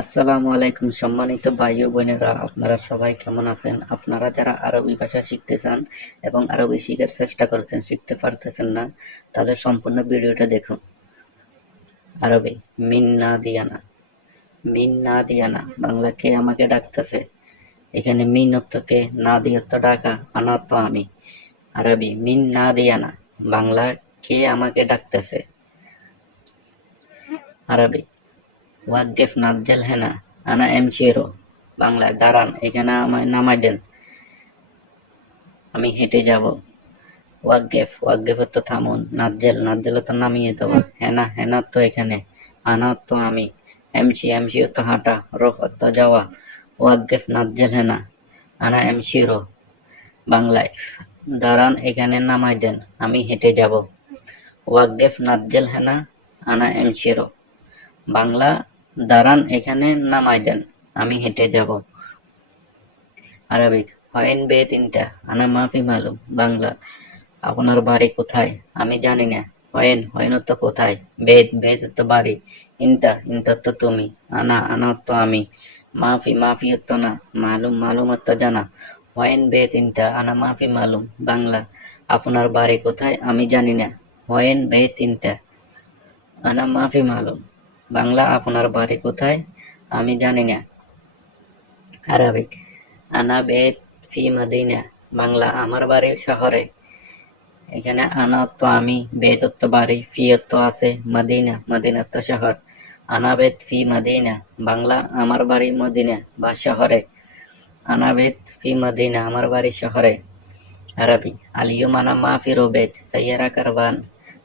আসসালামু আলাইকুম সম্মানিত ভাই ও বোনেরা, আপনারা সবাই কেমন আছেন? আপনারা যারা আরবি ভাষা শিখতে চান এবং আরবি শিখার চেষ্টা করছেন, শিখতে পারতেছেন না, তাহলে সম্পূর্ণ ভিডিওটা দেখুন। আরবি মিন না দিয়ানা মিন না দিয়ানা, বাংলা কে আমাকে ডাকতেছে? এখানে মিন অর্থকে না দিয়ত্ত ডাকা অনর্থ আমি। আরবি মিন না দিয়ানা, বাংলা কে আমাকে ডাকতেছে? আরবি ওয়াকগেফ নাজ্জাল হেনা আনা এম চিরো বাংলায়, দাঁড়ান, এখানে আমায় নামাই দেন। আমি হেঁটে যাব। ওয়াকগেফ ওয়াকগেফ তো থামুন। নাজ্জেল নাজ্জেল তো নামিয়ে দেবো। হেনা হেনা তো এখানে। আনা তো আমি। এমসি এমসি তো হাঁটা। রোহ তো যাওয়া। ওয়াকগেফ নাজ্জেল হেনা আনা এম চিরো বাংলায়, দাঁড়ান, এখানে নামাই দেন। আমি হেঁটে যাব। ওয়াকগেফ নাজ্জেল হেনা আনা এম চিরো বাংলা দাঁড়ান, এখানে নামাই দেন, আমি হেঁটে যাব। আরবিক হয়েন বে তিনটা, আনা মাফি মালুম, বাংলা, আপনার বাড়ি কোথায়? আমি জানি না। হয়েন হয়েন তো কোথায়? বেদ বেদ তো বাড়ি। ইনতা তো তুমি। আনা আনা তো আমি। মাফি মাফি তো না। মালুম মালুম তো জানা। হয়েন বে তিনটা, আনা মাফি মালুম, বাংলা, আপনার বাড়ি কোথায়? আমি জানি না। হয়েন বে তিনটা, আনা মাফি মালুম। বাংলা আপনার বাড়ি কোথায়? আমি জানি না। আরবিক। আনা বেত ফি মাদিনা, বাংলা আমার বাড়ি শহরে। এখানে আনা তো আমি বেতত্ব বাড়ি, ফিয়ত্ব আছে মদিনা, মদিনাত্ব শহর। আনা বেত ফি মদিনা, বাংলা আমার বাড়ি মদিনা বা শহরে। আনা বেত ফি মদিনা আমার বাড়ি শহরে। আরবি। আলিয়ুম আনা মাফি রোবেদ সাইয়ারা কারবান।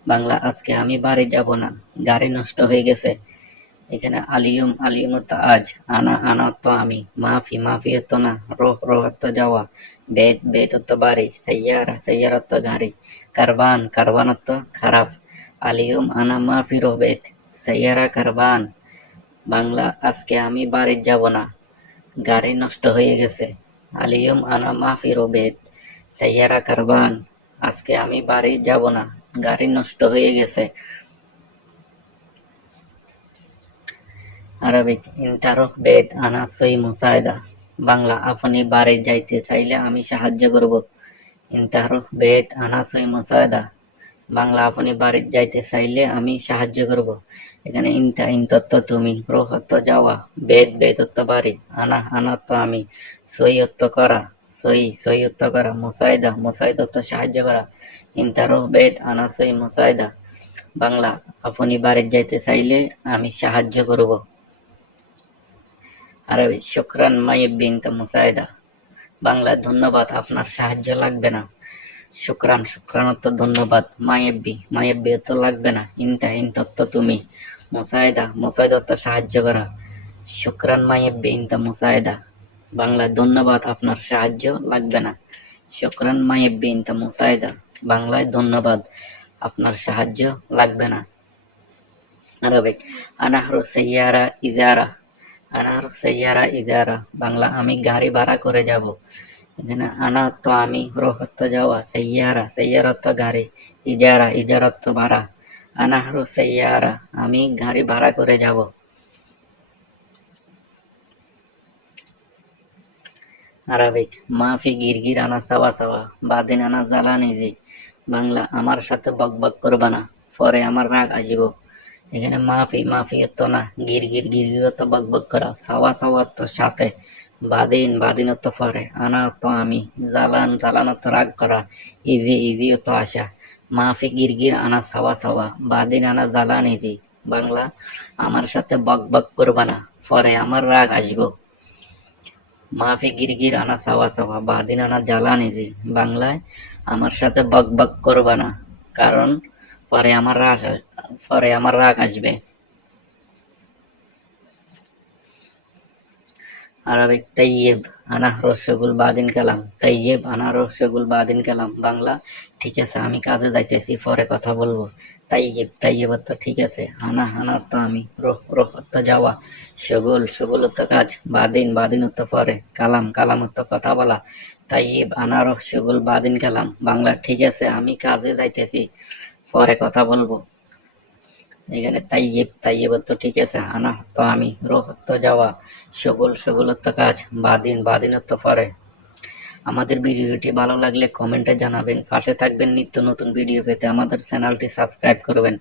বাংলা, আজকে আমি বাড়ি যাব না। গাড়ি নষ্ট হয়ে গেছে। এখানে আলিয়ম আলিয়ম তো আজ। আনা আনা তো আমি। মাফি মাফি তো না। রোহ রোহ তো যাওয়া। বেদ বেদ তো বাড়ি। সাইয়ারা সাইয়ারা তো গাড়ি। কারবান কারবান তো খারাপ। আলিয়ম, আনা, মাফি রো বেদ। সাইয়ারা, কারবান। বাংলা, আজকে আমি বাড়ি যাব না। গাড়ি নষ্ট হয়ে গেছে। আলিয়ম, আনা, মাফি রো বেদ। সাইয়ারা, কারবান। আজকে আমি বাড়ি যাব না। গাড়ি নষ্ট হয়ে গেছে। আরবিক ইন্টারহ বেদ আনা সই মুসায়দা। বাংলা, আপনি বাড়ি যাইতে চাইলে আমি সাহায্য করব। ইন্টারহ বেদ আনা সই মুসায়দা। বাংলা, আপনি বাড়ি যাইতে চাইলে আমি সাহায্য করব। এখানে ইন্তা ইন্তত্ব তুমি রোহত্ব যাওয়া, বেদ বেদত্ব বাড়ি, আনা আনাত্ব আমি সৈয়ত্ব করা। সই সৈয়ত্ব করা মুসাইদা মুসাইদত্ব সাহায্য করা ইন্টারহ বেদ আনা সই মুসাইদা বাংলা, আপনি বাড়ি যাইতে চাইলে আমি সাহায্য করব আরবি শুক্রান তো মুসাইদা বাংলা ধন্যবাদ আপনার সাহায্য লাগবে না। শুক্রান শুক্রান তো ধন্যবাদ মায়েব্বি মায়েব্বি তো লাগবে না। ইনতা, ইনতত্ত তুমি। মুসাইদা মুসাইদা তো সাহায্য করা শুক্রান মায়েব্বি ইনতা মুসাইদা বাংলায় ধন্যবাদ, আপনার সাহায্য লাগবে না। শুক্রান মায়েব্বি ইনতা মুসাইদা, বাংলায় ধন্যবাদ, আপনার সাহায্য লাগবে না। আরবিক, আনাহরু সাইয়ারা ইজারা আনার সাইয়ারা ইজারা, বাংলা আমি গাড়ি ভাড়া করে যাব। এখানে আনা তো আমি, রহত্ব যাওয়া, সাইয়ারা তো গাড়ি, ইজারা ইজারা তো ভাড়া। আনাহরু সাইয়ারা, আমি গাড়ি ভাড়া করে যাব। আরবিক, মাফি, গিরগির আনা সাওয়া সাওয়া বাদিন আনা জ্বালানি জি বাংলা, আমার সাথে বক বক করবা না, পরে আমার রাগ আসব। এখানে মাফি মাফি তো না গির গির গির গির তো বক বক করা সাওয়া সাওয়া তো সাথে, বাদিন বাদিন তো পরে, আনা তো আমি, জ্বালান জ্বালান তো রাগ করা, ইজি ইজি তো আসা। মাফি গির গির আনা সাওয়া সাওয়া বাদিন আনা জ্বালান ইজি বাংলা, আমার সাথে বক বক করবা না, পরে আমার রাগ আসব। মাফি গির গির আনা সাওয়া সাওয়া, বাদিন আনা জ্বালানি ইজি বাংলায় আমার সাথে বক বক করবা না, কারণ পরে আমার রাগ পরে আমার রাগ আসবে। আরবিক তৈয়ব আনা রসগুল বাদিন কালাম। তৈয়ব আনা রসগুল বাদিন কালাম। বাংলা, ঠিক আছে, আমি কাজে যাইতেছি, পরে কথা বলব। তৈয়ব তৈয়ব তো ঠিক আছে। আনা আনা তো আমি, রোহ রোহ তো যাওয়া। সগুল সগুল তো কাজ, বাদিন বাদিন তো পরে। কালাম কালাম তো কথা বলা। তৈয়ব আনা রসগুল বাদিন কালাম। বাংলা, ঠিক আছে, আমি কাজে যাইতেছি, পরে কথা বলব। এখানে তাইয়েব তো ঠিক আছে হানা তো আমি রোহত যাওয়া, সগুল সগুলত তো কাজ, বাদিন, বাদিনত্ব পরে। আমাদের ভিডিওটি ভালো লাগলে কমেন্টে জানাবেন, পাশে থাকবেন নিত্য নতুন ভিডিও পেতে আমাদের চ্যানেলটি সাবস্ক্রাইব করবেন।